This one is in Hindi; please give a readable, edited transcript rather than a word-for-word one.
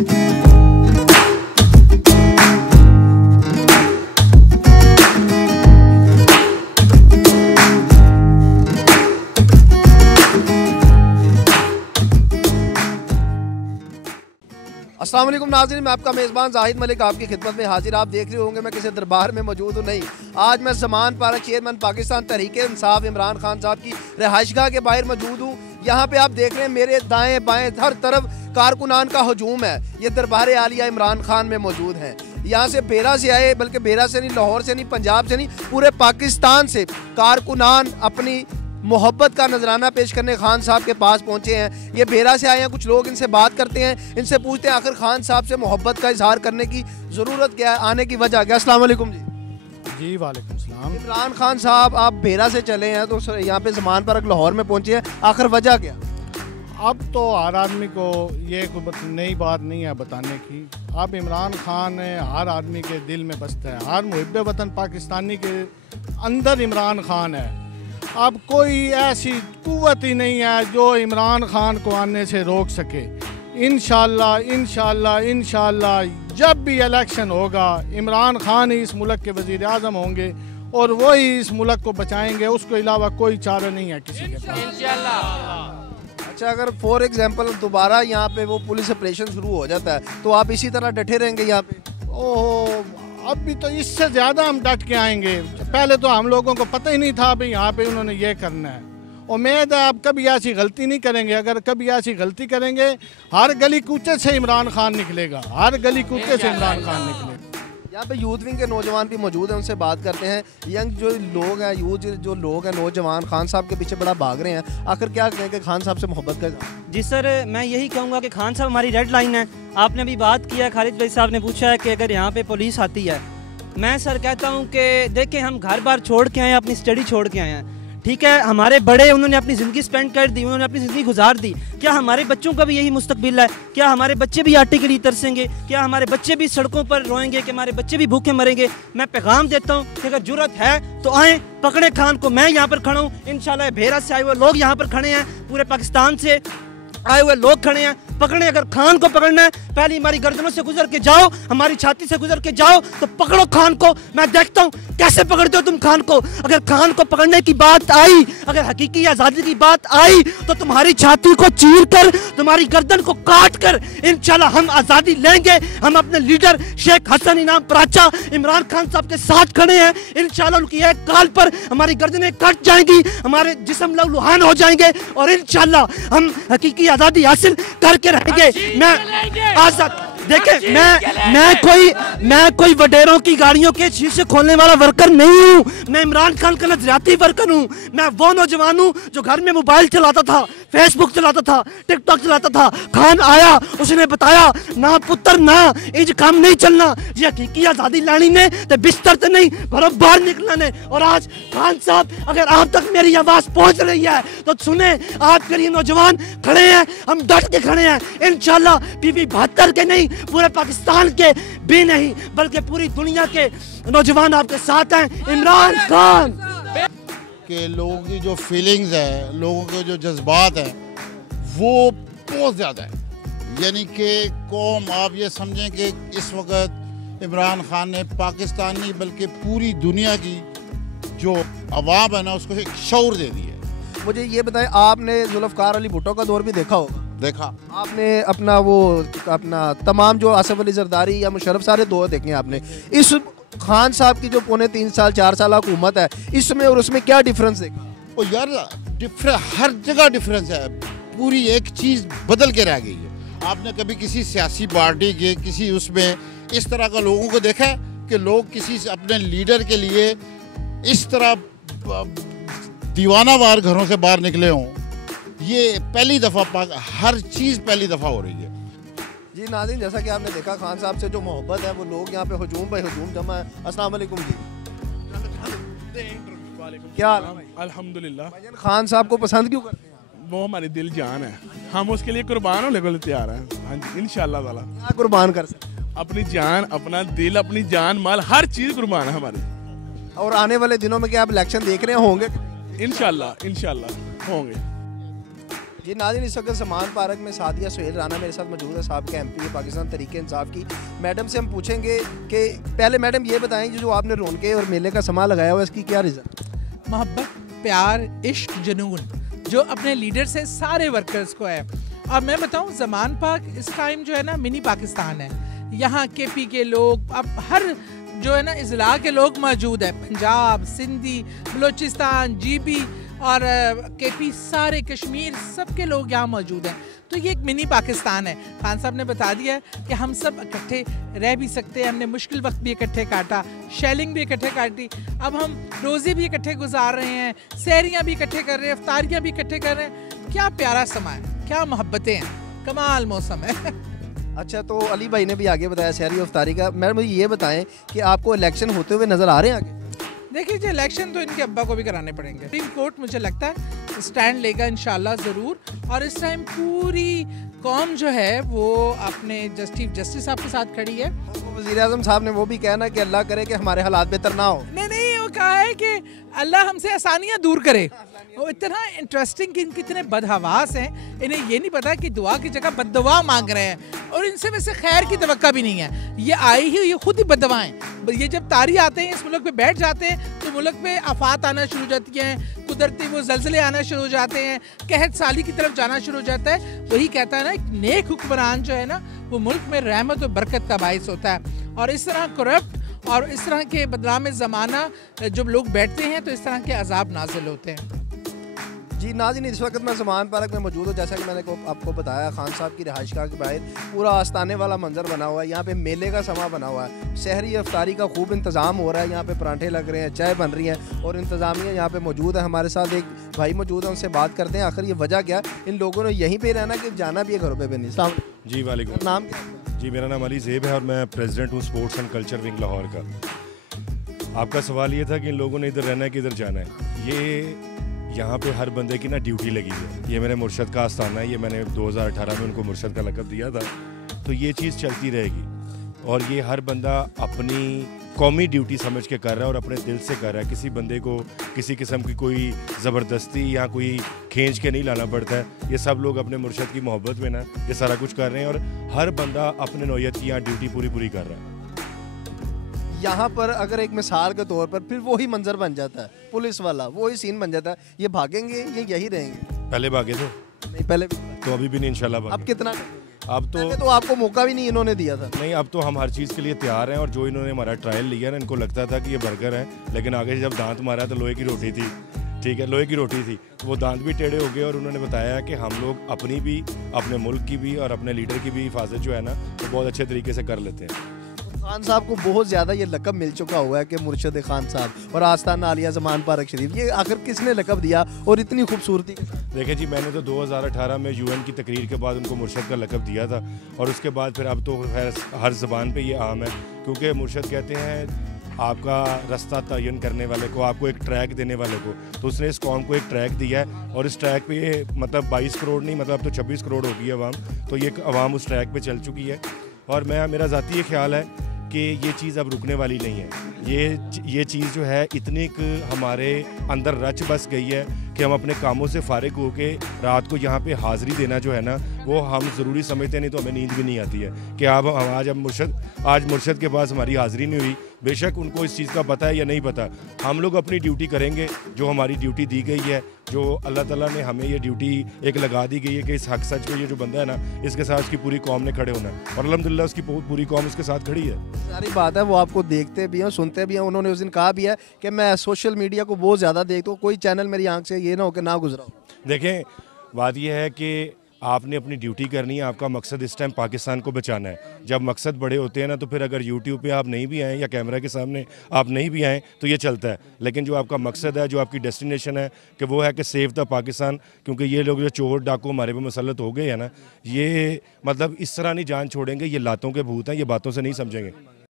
अस्सलाम वालेकुम नाज़रीन, मैं आपका मेज़बान जाहिद मलिक आपकी खिदमत में हाजिर। आप देख रहे होंगे मैं किसी दरबार में मौजूद हूँ नहीं। आज मैं ज़मान पारा चेयरमैन पाकिस्तान तहरीक-ए-इंसाफ इमरान खान साहब की रिहाइशगाह के बाहर मौजूद हूँ। यहाँ पे आप देख रहे हैं मेरे दाएं बाएं हर तरफ कारकुनान का हजूम है। ये दरबार आलिया इमरान खान में मौजूद हैं। यहाँ से बेरा से आए, बल्कि बेरा से नहीं, लाहौर से नहीं, पंजाब से नहीं, पूरे पाकिस्तान से कारकुनान अपनी मोहब्बत का नजराना पेश करने खान साहब के पास पहुंचे हैं। ये बेरा से आए हैं, कुछ लोग इनसे बात करते हैं, इनसे पूछते हैं आखिर खान साहब से मोहब्बत का इजहार करने की ज़रूरत क्या है, आने की वजह क्या। अस्सलाम वालेकुम जी। वालेकुम सलाम। इमरान खान साहब, आप बेरा से चले हैं तो यहाँ पे ज़मान पारा लाहौर में पहुंचे हैं, आखिर वजह क्या। अब तो हर आदमी को ये कोई नई बात नहीं है बताने की। अब इमरान खान हर आदमी के दिल में बसता है, हर मुहिब वतन पाकिस्तानी के अंदर इमरान खान है। अब कोई ऐसी कुव्वत ही नहीं है जो इमरान खान को आने से रोक सके। इंशाल्लाह इंशाल्लाह इंशाल्लाह जब भी इलेक्शन होगा इमरान खान ही इस मुल्क के वज़ीर आज़म होंगे और वही इस मुल्क को बचाएंगे, उसके अलावा कोई चारा नहीं है किसी के पास इंशाल्लाह। अच्छा, अगर फॉर एग्जांपल दोबारा यहाँ पे वो पुलिस ऑपरेशन शुरू हो जाता है तो आप इसी तरह डटे रहेंगे यहाँ पे। ओह, अब भी तो इससे ज़्यादा हम डट के आएंगे। पहले तो हम लोगों को पता ही नहीं था भाई यहाँ पे उन्होंने ये करना है। उम्मीद है आप कभी ऐसी गलती नहीं करेंगे। अगर कभी ऐसी गलती करेंगे हर गली कूचे से इमरान खान निकलेगा, हर गली कूचे से इमरान खान निकलेगा। यहाँ पे यूथ विंग के नौजवान भी मौजूद हैं, उनसे बात करते हैं। यंग जो लोग हैं, यूथ जो लोग हैं, नौजवान खान साहब के पीछे बड़ा भाग रहे हैं, आखिर क्या कहेंगे खान साहब से मोहब्बत का। जी सर, मैं यही कहूँगा कि खान साहब हमारी रेड लाइन है। आपने अभी बात किया, खालिद भाई साहब ने पूछा है कि अगर यहाँ पे पुलिस आती है, मैं सर कहता हूँ कि देखें हम घर बार छोड़ के आए हैं, अपनी स्टडी छोड़ के आए हैं, ठीक है। हमारे बड़े उन्होंने अपनी ज़िंदगी स्पेंड कर दी, उन्होंने अपनी ज़िंदगी गुजार दी। क्या हमारे बच्चों का भी यही मुस्तकबिल है? क्या हमारे बच्चे भी आटे के लिए तरसेंगे? क्या हमारे बच्चे भी सड़कों पर रोएंगे कि हमारे बच्चे भी भूखे मरेंगे? मैं पैगाम देता हूँ कि अगर जुर्रत है तो आएँ, पकड़े खान को। मैं यहाँ पर खड़ा हूँ, इंशाल्लाह भेरा से आए हुए लोग यहाँ पर खड़े हैं, पूरे पाकिस्तान से आए हुए लोग खड़े हैं। पकड़े, अगर खान को पकड़ना है पहले हमारी गर्दनों से गुजर के जाओ, हमारी छाती से गुजर के जाओ, तो पकड़ो खान को। मैं देखता हूँ कैसे पकड़ते हो तुम खान को। अगर खान को पकड़ने की बात आई, अगर हकीकी आज़ादी की बात आई, तो तुम्हारी छाती को चीर कर, तुम्हारी गर्दन को काट कर इंशाल्लाह हम आज़ादी लेंगे। हम अपने लीडर शेख हसन इनाम पराचा इमरान खान साहब के साथ खड़े हैं। इंशाल्लाह उनकी एक काल पर हमारी गर्दनें कट जाएंगी, हमारे जिस्म लहूलुहान हो जाएंगे और इंशाल्लाह हम हकीकी आज़ादी हासिल करके रहेंगे। मैं आजाद, देखें मैं कोई वडेरों की गाड़ियों के शीशे खोलने वाला वर्कर नहीं हूँ। मैं इमरान खान का नजरियाती वर्कर हूँ। मैं वो नौजवान हूँ जो घर में मोबाइल चलाता था, फेसबुक चलाता था, टिकटॉक चलाता था। खान आया, उसने बताया ना पुत्र ना इंज काम नहीं चलना, जी हकीकी आज़ादी लानी ने तो बिस्तर से नहीं घरों बाहर निकलना ने। और आज खान साहब अगर आप तक मेरी आवाज़ पहुँच रही है तो सुने, आपके लिए नौजवान खड़े हैं, हम डट के खड़े हैं। इंशाल्लाह PV 72 के नहीं, पूरे पाकिस्तान के भी नहीं, बल्कि पूरी दुनिया के नौजवान आपके साथ हैं। इमरान खान के लोगों की जो फीलिंग्स है, लोगों के जो जज्बात हैं, वो बहुत ज़्यादा है। यानी कि कौम, आप ये समझें कि इस वक्त इमरान खान ने पाकिस्तान नहीं बल्कि पूरी दुनिया की जो अवाम है ना, उसको एक शऊर दे दिया है। मुझे ये बताएं, आपने जुल्फ़कार अली भुट्टो का दौर भी देखा होगा। देखा आपने अपना तमाम जो आसिफ अली जरदारी या मुशर्रफ सारे दौर देखे आपने। इस खान साहब की जो पौने 3 साल 4 साल हुकूमत है, इसमें और उसमें क्या डिफरेंस देखा? ओ यार, हर जगह डिफरेंस है। पूरी एक चीज़ बदल के रह गई है। आपने कभी किसी सियासी पार्टी के किसी उसमें इस तरह का लोगों को देखा है कि लोग किसी अपने लीडर के लिए इस तरह दीवानावार घरों से बाहर निकले हों? ये पहली दफ़ा, हर चीज़ पहली दफ़ा हो रही है। जी नाज़रीन, जैसा कि आपने देखा खान साहब से जो मोहब्बत है, वो लोग यहाँ पे हजूम पे हजूम जमा है। अस्सलाम वालेकुम जी। क्या हाल है? अल्हम्दुलिल्लाह। खान साहब को पसंद क्यों करते हैं? वो हमारी दिल जान है, हम उसके लिए कुर्बान होने को तैयार हैं। हाँ जी, इंशाल्लाह ताला। क्या कुर्बान कर सकते हैं? अपनी जान, अपना दिल, अपनी जान माल, हर चीज़ कुर्बान है हमारी। और आने वाले दिनों में क्या आप इलेक्शन देख रहे होंगे? इंशाल्लाह इंशाल्लाह होंगे। जी नाज़रीन, इस वक्त समान पार्क में सादिया सुहेल राना मेरे साथ मौजूद है, साहब के MP है पाकिस्तान तहरीक इंसाफ की। मैडम से हम पूछेंगे कि पहले मैडम ये बताएं जो आपने रौनके और मेले का समा लगाया हुआ है, इसकी क्या रीज़न? मोहब्बत, प्यार, इश्क, जुनून जो अपने लीडर से सारे वर्कर्स को है। और मैं बताऊं, ज़मान पार्क इस टाइम जो है ना मिनी पाकिस्तान है। यहाँ KP के लोग, अब हर जो है ना इजला के लोग मौजूद है, पंजाब, सिंधी, बलोचिस्तान, GB और KP, सारे कश्मीर, सबके लोग यहाँ मौजूद हैं। तो ये एक मिनी पाकिस्तान है। खान साहब ने बता दिया है कि हम सब इकट्ठे रह भी सकते हैं। हमने मुश्किल वक्त भी इकट्ठे काटा, शेलिंग भी इकट्ठे काटी, अब हम रोज़े भी इकट्ठे गुजार रहे हैं, सहरियाँ भी इकट्ठे कर रहे हैं, इफ्तारियाँ भी इकट्ठे कर रहे हैं। क्या प्यारा समा है, क्या मोहब्बतें हैं, कमाल मौसम है। अच्छा, तो अली भाई ने भी आगे बताया शहरी इफ्तारी का। मैडम मुझे ये बताएं कि आपको इलेक्शन होते हुए नज़र आ रहे हैं आगे? देखिए जी, इलेक्शन तो इनके अब्बा को भी कराने पड़ेंगे। सुप्रीम कोर्ट मुझे लगता है स्टैंड लेगा इंशाल्लाह ज़रूर। और इस टाइम पूरी कौम जो है वो अपने चीफ जस्टिस साहब के साथ खड़ी है। वज़ीर आज़म साहब ने वो भी कहना कि अल्लाह करे कि हमारे हालात बेहतर ना हो। नहीं, वो कहा है कि अल्लाह हमसे आसानियाँ दूर करे। वो इतना इंटरेस्टिंग कि इनके इतने बदहवास हैं, इन्हें ये नहीं पता कि दुआ की जगह बद्दुआ मांग रहे हैं और इनसे वैसे खैर की तवक्का भी नहीं है। ये आई ही ये खुद ही बद्दुआएं। ये जब तारी आते हैं इस मुल्क पे बैठ जाते हैं तो मुल्क पे आफात आना शुरू हो जाती हैं, कुदरती वो जल्जले आना शुरू हो जाते हैं, कहत साली की तरफ जाना शुरू हो जाता है। वही कहता है ना, एक नेक हुक्मरान जो है ना वो मुल्क में रहमत और बरकत का बाइस होता है। और इस तरह करप्ट और इस तरह के बदनाम ज़माना जब लोग बैठते हैं तो इस तरह के अजाब नाजिल होते हैं। जी नाज़रीन, इस वक्त मैं समान पार्क में मौजूद हूँ। जैसा कि मैंने आपको बताया, खान साहब की रिहाइशगाह के बाहर पूरा आस्ताने वाला मंजर बना हुआ है। यहाँ पे मेले का समा बना हुआ है, शहरी इफ्तारी का खूब इंतज़ाम हो रहा है। यहाँ पे पराठे लग रहे हैं, चाय बन रही है और इंतज़ामिया यहाँ पे मौजूद है। हमारे साथ एक भाई मौजूद है, उनसे बात करते हैं आखिर ये वजह क्या, इन लोगों ने यहीं पर रहना कि जाना भी है घरों पर नहीं? जी वालेकुम। नाम जी मेरा नाम अली ज़ेब है और मैं प्रेसिडेंट हूँ sports and culture wing Lahore का। आपका सवाल ये था कि इन लोगों ने इधर रहना है कि इधर जाना है। ये यहाँ पे हर बंदे की ना ड्यूटी लगी है। ये मेरे मुर्शद का आस्थाना है, ये मैंने 2018 में उनको मुर्शद का लक़ब दिया था। तो ये चीज़ चलती रहेगी और ये हर बंदा अपनी कौमी ड्यूटी समझ के कर रहा है और अपने दिल से कर रहा है। किसी बंदे को किसी किस्म की कोई ज़बरदस्ती या कोई खींच के नहीं लाना पड़ता है। ये सब लोग अपने मुर्शद की मोहब्बत में ना ये सारा कुछ कर रहे हैं और हर बंदा अपने नौयत की यहाँ ड्यूटी पूरी कर रहा है। यहाँ पर अगर एक मिसाल के तौर पर फिर वही मंजर बन जाता है, पुलिस वाला वही सीन बन जाता है। ये भागेंगे ये यही रहेंगे? पहले भागे थे, नहीं पहले तो अभी भी नहीं इंशाल्लाह भागे। अब कितना? अब तो आपको मौका भी नहीं इन्होंने दिया था। नहीं, अब तो हम हर चीज़ के लिए तैयार हैं और जो इन्होंने हमारा ट्रायल लिया ना, इनको लगता था कि ये बर्गर है, लेकिन आगे जब दांत मारा तो लोहे की रोटी थी। ठीक है, लोहे की रोटी थी, तो वो दांत भी टेढ़े हो गए और उन्होंने बताया कि हम लोग अपनी भी, अपने मुल्क की भी और अपने लीडर की भी हिफाजत जो है ना वो बहुत अच्छे तरीके से कर लेते हैं। खान साहब को बहुत ज़्यादा ये लक़ब मिल चुका हुआ है कि मुर्शद खान साहब और आस्ताना आलिया ज़मान पार्क शरीफ, ये आखिर किसने लक़ब दिया और इतनी खूबसूरती के साथ? देखिए जी, मैंने तो 2018 में UN की तकरीर के बाद उनको मुर्शद का लक़ब दिया था और उसके बाद फिर अब तो हर ज़बान पे ये आम है, क्योंकि मुर्शद कहते हैं आपका रास्ता तयन करने वाले को, आपको एक ट्रैक देने वाले को। तो उसने इस कौम को एक ट्रैक दिया है और इस ट्रैक पे ये मतलब 22 करोड़ नहीं, मतलब अब तो 26 करोड़ हो गई है अवाम। तो ये अवाम उस ट्रैक पे चल चुकी है और मेरा ज़ाती ये ख्याल है कि ये चीज़ अब रुकने वाली नहीं है। ये चीज़ जो है इतनी हमारे अंदर रच बस गई है कि हम अपने कामों से फारिग होके रात को यहाँ पे हाज़िरी देना जो है ना वो हम ज़रूरी समझते हैं, नहीं तो हमें नींद भी नहीं आती है कि आज मुर्शद के पास हमारी हाज़िरी नहीं हुई। बेशक उनको इस चीज़ का पता है या नहीं पता, हम लोग अपनी ड्यूटी करेंगे जो हमारी ड्यूटी दी गई है, जो अल्लाह ताला ने हमें ये ड्यूटी एक लगा दी गई है कि इस हक सच पे ये जो बंदा है ना इसके साथ उसकी पूरी कौम ने खड़े होना है और अल्हम्दुलिल्लाह उसकी पूरी कौम उसके साथ खड़ी है। सारी बात है, वो आपको देखते भी हैं, सुनते भी हैं। उन्होंने उस दिन कहा भी है कि मैं सोशल मीडिया को बहुत ज़्यादा देखता हूँ, कोई चैनल मेरी आंख से ये ना हो कि ना गुजरा हो। देखें, बात यह है कि आपने अपनी ड्यूटी करनी है, आपका मकसद इस टाइम पाकिस्तान को बचाना है। जब मकसद बड़े होते हैं ना तो फिर अगर यूट्यूब पे आप नहीं भी आएँ या कैमरा के सामने आप नहीं भी आएँ तो ये चलता है, लेकिन जो आपका मकसद है, जो आपकी डेस्टिनेशन है कि वो है कि सेव द पाकिस्तान, क्योंकि ये लोग जो चोर डाकू हमारे पे मुसल्लत हो गए हैं ना, ये मतलब इस तरह नहीं जान छोड़ेंगे। ये लातों के भूत हैं, ये बातों से नहीं समझेंगे।